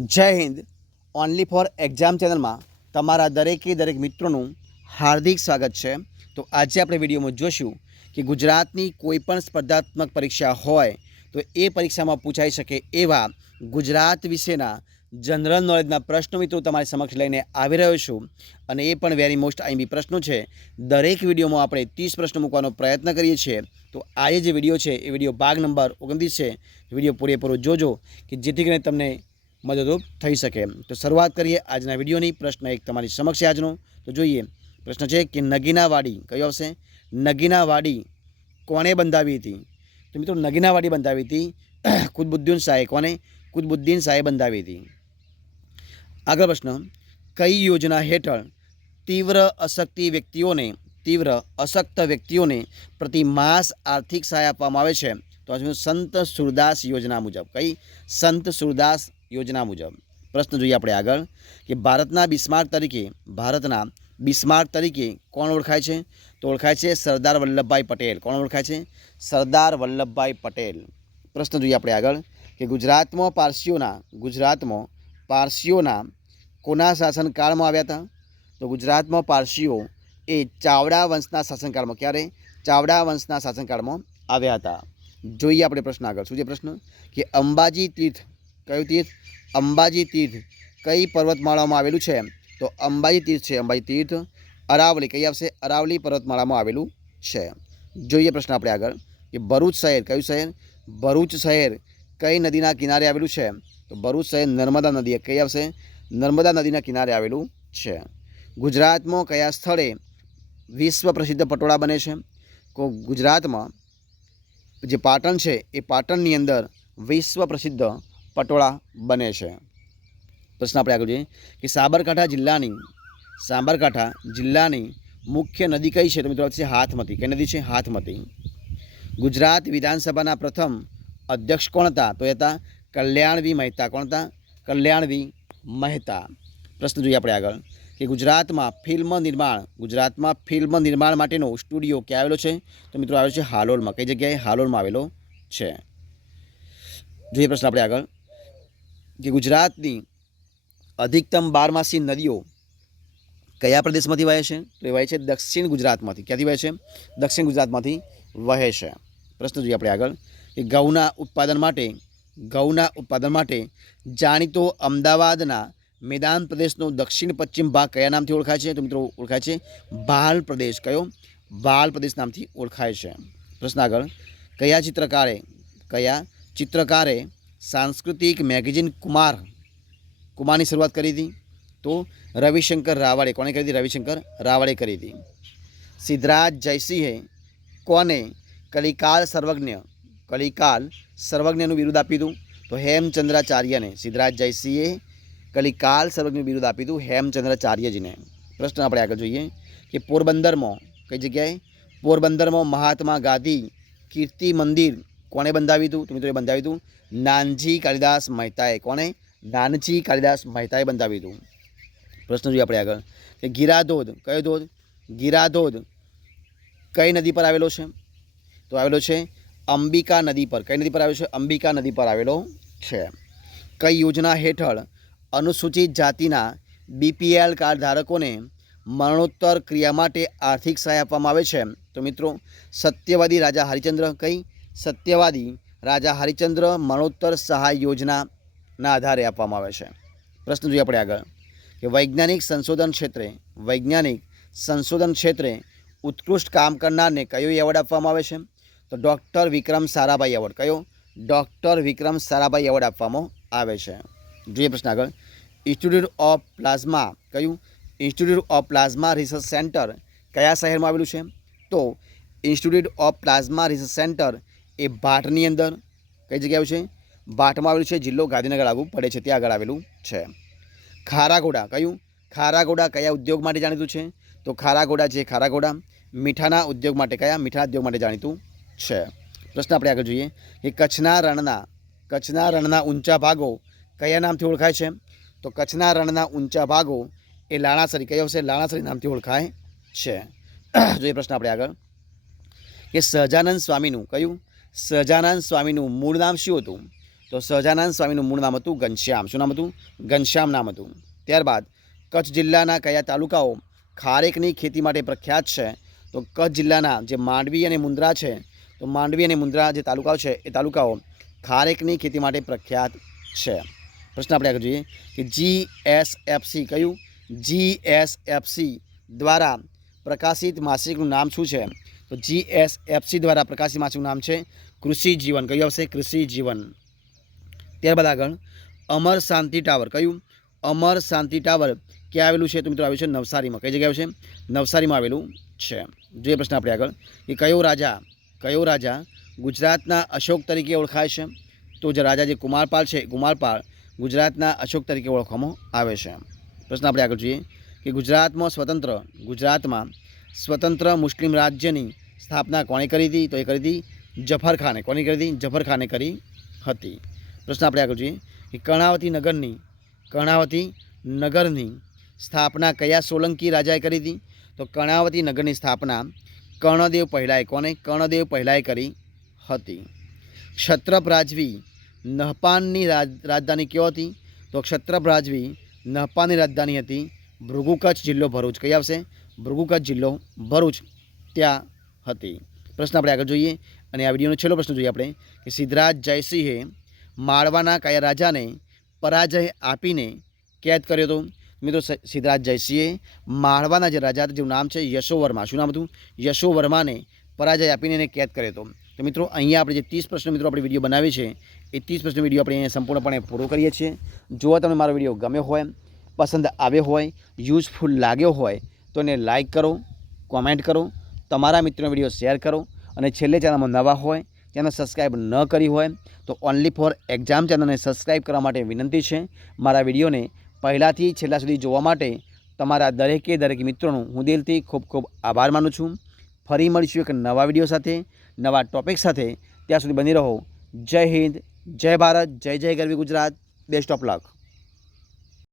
જય Hind. Only for exam ચેનલમાં તમારા દરેક મિત્રોનું હાર્દિક સ્વાગત છે. તો આજે આપણે વિડીયોમાં જોશું કે ગુજરાતની કોઈ પણ સ્પર્ધાત્મક પરીક્ષા હોય તો એ પરીક્ષામાં પૂછાઈ શકે એવા ગુજરાત વિશેના જનરલ નોલેજના પ્રશ્નો મિત્રો તમારી સમક્ષ લઈને આવી રહ્યો છું. અને એ પણ વેરી મોસ્ટ આઈએમપી પ્રશ્નો છે. દરેક વિડીયોમાં આપણે 30 પ્રશ્નો મૂકવાનો પ્રયત્ન કરીએ છીએ. તો આજે જે વિડીયો છે એ વિડીયો ભાગ નંબર 29 છે. વિડીયો પૂરેપૂરો જોજો કે જેથી કરીને તમને મદદરૂપ થઈ શકે. તો શરૂઆત કરીએ આજના વિડીયોની. પ્રશ્ન એક તમારી સમક્ષ આજનો. તો જોઈએ પ્રશ્ન છે કે નગીના વાડી કયો આવશે? નગીના વાડી કોણે બંધાવી હતી? તો મિત્રો નગીના વાડી બંધાવી હતી કુતબુદ્દીન શાહે. કોને? કુતબુદ્દીન શાહે બંધાવી હતી. આગળ પ્રશ્ન, કઈ યોજના હેઠળ તીવ્ર અશક્ત વ્યક્તિઓને પ્રતિ માસ આર્થિક સહાય આપવામાં આવે છે? તો સંત સુરદાસ યોજના મુજબ. કઈ? સંત સુરદાસ યોજના મુજબ. પ્રશ્ન જોઈએ આપણે આગળ કે ભારતના બિસ્માર્ક તરીકે કોણ ઓળખાય છે? તો ઓળખાય છે સરદાર વલ્લભભાઈ પટેલ. કોણ ઓળખાય છે? સરદાર વલ્લભભાઈ પટેલ. પ્રશ્ન જોઈએ આપણે આગળ કે ગુજરાતમાં પારસીઓના કોના શાસનકાળમાં આવ્યા હતા? તો ગુજરાતમાં પારસીઓ એ ચાવડા વંશના શાસનકાળમાં. ક્યારે? ચાવડા વંશના શાસનકાળમાં આવ્યા હતા. જોઈએ આપણે પ્રશ્ન આગળ. શું છે પ્રશ્ન? કે અંબાજી તીર્થ કયું તીર્થ? અંબાજી તીર્થ કઈ પર્વતમાળામાં આવેલું છે? તો અંબાજી તીર્થ છે અંબાજી તીર્થ અરાવલી. કઈ આવશે? અરાવલી પર્વતમાળામાં આવેલું છે. જોઈએ પ્રશ્ન આપણે આગળ કે ભરૂચ શહેર કયું શહેર? ભરૂચ શહેર કઈ નદીના કિનારે આવેલું છે? તો ભરૂચ શહેર નર્મદા નદી. કઈ આવશે? નર્મદા નદીના કિનારે આવેલું છે. ગુજરાતમાં કયા સ્થળે વિશ્વ પ્રસિદ્ધ પટોળા બને છે? તો ગુજરાતમાં જે પાટણ છે એ પાટણની અંદર વિશ્વ પ્રસિદ્ધ પટોળા બને છે. પ્રશ્ન આપણે આગળ જોઈએ કે સાબરકાંઠા જિલ્લાની મુખ્ય નદી કઈ છે? તો મિત્રો છે હાથમતી. કઈ નદી છે? હાથમતી. ગુજરાત વિધાનસભાના પ્રથમ અધ્યક્ષ કોણ હતા? તો એ હતા કલ્યાણવી મહેતા. કોણ હતા? કલ્યાણવી મહેતા. પ્રશ્ન જોઈએ આપણે આગળ કે ગુજરાતમાં ફિલ્મ નિર્માણ માટેનો સ્ટુડિયો ક્યાં આવેલો છે? તો મિત્રો આવેલો છે હાલોલમાં. કઈ જગ્યાએ? હાલોલમાં આવેલો છે. જોઈએ પ્રશ્ન આપણે આગળ કે ગુજરાતની અધિકતમ 12માસી નદીઓ કયા પ્રદેશમાંથી વહે છે? તો એ વહે છે દક્ષિણ ગુજરાતમાંથી. ક્યાંથી વહે છે? દક્ષિણ ગુજરાતમાંથી વહે છે. પ્રશ્ન જોઈએ આપણે આગળ કે ઘઉંના ઉત્પાદન માટે જાણીતો અમદાવાદના મેદાન પ્રદેશનો દક્ષિણ પશ્ચિમ ભાગ કયા નામથી ઓળખાય છે? તો મિત્રો ઓળખાય છે ભાલ પ્રદેશ. કયો? ભાલ પ્રદેશ નામથી ઓળખાય છે. પ્રશ્ન આગળ કયા ચિત્રકારે સાંસ્કૃતિક મેગેઝિન કુમારની શરૂઆત કરી હતી? તો રવિશંકર રાવળે. કોણે કરી હતી? રવિશંકર રાવળે કરી હતી. સિદ્ધરાજ જયસિંહે કોને કલિકાલ સર્વજ્ઞનું બિરુદ આપ્યું હતું? તો હેમચંદ્રાચાર્યને. સિદ્ધરાજ જયસિંહે કલિકાલ સર્વજ્ઞનું બિરુદ આપ્યું હતું હેમચંદ્રાચાર્યજીને. પ્રશ્ન આપણે આગળ જોઈએ કે પોરબંદરમાં કઈ જગ્યાએ? પોરબંદરમાં મહાત્મા ગાંધી કીર્તિ મંદિર કોણે બંધાવ્યું હતું? તો મિત્રો એ બંધાવ્યું હતું નાનજી કાલિદાસ મહેતાએ. કોણે? નાનજી કાલિદાસ મહેતાએ બંધાવ્યું હતું. પ્રશ્ન જોઈએ આપણે આગળ કે ગીરાધોધ કયો ધોધ? ગીરાધોધ કઈ નદી પર આવેલો છે? તો આવેલો છે અંબિકા નદી પર. કઈ નદી પર આવેલો છે? અંબિકા નદી પર આવેલો છે. કઈ યોજના હેઠળ અનુસૂચિત જાતિના બીપીએલ કાર્ડ ધારકોને મરણોત્તર ક્રિયા માટે આર્થિક સહાય આપવામાં આવે છે? તો મિત્રો સત્યવાદી રાજા હરિચંદ્ર. કઈ? સત્યવાદી રાજા હરિચંદ્ર મરણોત્તર સહાય યોજનાના આધારે આપવામાં આવે છે. પ્રશ્ન જોઈએ આપણે આગળ કે વૈજ્ઞાનિક સંશોધન ક્ષેત્રે ઉત્કૃષ્ટ કામ કરનારને કયો એવોર્ડ આપવામાં આવે છે? તો ડૉક્ટર વિક્રમ સારાભાઈ એવોર્ડ. કયો? ડૉક્ટર વિક્રમ સારાભાઈ એવોર્ડ આપવામાં આવે છે. જોઈએ પ્રશ્ન આગળ ઇન્સ્ટિટ્યૂટ ઓફ પ્લાઝમા. કયું? Institute of plasma research centre કયા શહેરમાં આવેલું છે? તો institute of plasma research centre એ ભાટની અંદર કઈ જગ્યાએ છે? ભાટમાં આવેલું છે. જિલ્લો ગાંધીનગર આગળ પડે છે, ત્યાં આગળ આવેલું છે. ખારાગોડા. કયું? ખારાગોડા કયા ઉદ્યોગ માટે જાણીતું છે? તો ખારાગોડા મીઠાના ઉદ્યોગ માટે. કયા? મીઠાના ઉદ્યોગ માટે જાણીતું છે. પ્રશ્ન આપણે આગળ જોઈએ કે કચ્છના રણના ઊંચા ભાગો કયા નામથી ઓળખાય છે? તો કચ્છના રણના ઊંચા ભાગો એ લાણાસરી. કયો હશે? લાણાસરી નામથી ઓળખાય છે. જોઈએ પ્રશ્ન આપણે આગળ કે સહજાનંદ સ્વામીનું મૂળ નામ શું હતું? તો સહજાનંદ સ્વામીનું મૂળ નામ હતું ઘનશ્યામ. શું નામ હતું? ઘનશ્યામ નામ હતું. ત્યારબાદ કચ્છ જિલ્લાના કયા તાલુકાઓ ખારેકની ખેતી માટે પ્રખ્યાત છે? તો કચ્છ જિલ્લાના જે માંડવી અને મુન્દ્રા છે, તો માંડવી અને મુન્દ્રા જે તાલુકાઓ છે એ તાલુકાઓ ખારેકની ખેતી માટે પ્રખ્યાત છે. પ્રશ્ન આપણે આગળ જોઈએ કે GSFC કયું? GSFC દ્વારા પ્રકાશિત માસિકનું નામ શું છે? તો GSFC દ્વારા પ્રકાશિત માસિકનું નામ છે કૃષિ જીવન. કયું આવશે? કૃષિ જીવન. ત્યારબાદ આગળ અમર શાંતિ ટાવર કયું? અમર શાંતિ ટાવર ક્યાં આવેલું છે? તો મિત્રો આવેલું છે નવસારીમાં. કઈ જગ્યાએ છે? નવસારીમાં આવેલું છે. જોઈએ પ્રશ્ન આપણે આગળ કે કયો રાજા ગુજરાતના અશોક તરીકે ઓળખાય છે? તો જે રાજા જે કુમારપાળ છે, કુમારપાળ ગુજરાતના અશોક તરીકે ઓળખવામાં આવે છે. પ્રશ્ન આપણે આગળ જોઈએ કે ગુજરાતમાં સ્વતંત્ર મુસ્લિમ રાજ્યની સ્થાપના કોણે કરી હતી? તો એ કરી હતી જફર ખાને. કોણે કરી હતી? જફર ખાને કરી હતી. પ્રશ્ન આપણે આગળ જોઈએ કે કર્ણાવતી નગરની સ્થાપના કયા સોલંકી રાજાએ કરી હતી? તો કર્ણાવતી નગરની સ્થાપના કર્ણદેવ પહેલાએ. કોને? કર્ણદેવ પહેલાએ કરી હતી. ક્ષત્રપ રાજવી નહપાનની રાજધાની કયો હતી? તો ક્ષત્રપ રાજવી નહપાનની રાજધાની હતી ભૃગુ કચ્છ જિલ્લો ભરૂચ. કઈ આવશે? ભૃગુ કચ્છ જિલ્લો ભરૂચ ત્યાં હતી. પ્રશ્ન આપણે આગળ જોઈએ અને આ વિડીયોનો છેલ્લો પ્રશ્ન જોઈએ આપણે કે સિદ્ધરાજ જયસિંહે માળવાના કયા રાજાને પરાજય આપીને કેદ કર્યો હતો? મિત્રો સિદ્ધરાજ જયસિંહે માળવાના જે રાજા હતા જેનું નામ છે યશોવર્મા. શું નામ હતું? યશોવર્માને પરાજય આપીને એને કેદ કર્યો હતો. તો મિત્રો અહીંયા આપણે જે 30 પ્રશ્ન મિત્રો આપણે વિડીયો બનાવી છે એ 30 પ્રશ્ન વિડીયો આપણે અહીંયા સંપૂર્ણપણે પૂરો કરીએ છીએ. જો તમને મારો વિડીયો ગમ્યો હોય, પસંદ આવ્યો હોય, યુઝફુલ લાગ્યો હોય તો એને લાઇક કરો, કોમેન્ટ કરો, તમારા મિત્રોને વિડીયો શેર કરો અને છેલ્લે ચેનલમાં નવા હોય, ચેનલ સબસ્ક્રાઈબ ન કરી હોય તો ઓનલી ફોર એક્ઝામ ચેનલને સબસ્ક્રાઈબ કરવા માટે વિનંતી છે. મારા વિડીયોને પહેલાંથી છેલ્લા સુધી જોવા માટે તમારા દરેક મિત્રોનું હું દિલથી ખૂબ ખૂબ આભાર માનું છું. ફરી મળીશું એક નવા વિડીયો સાથે, નવા ટોપિક સાથે. ત્યાં સુધી બની રહો. જય હિન્દ, જય ભારત, જય જય ગરવી ગુજરાત. Best of luck.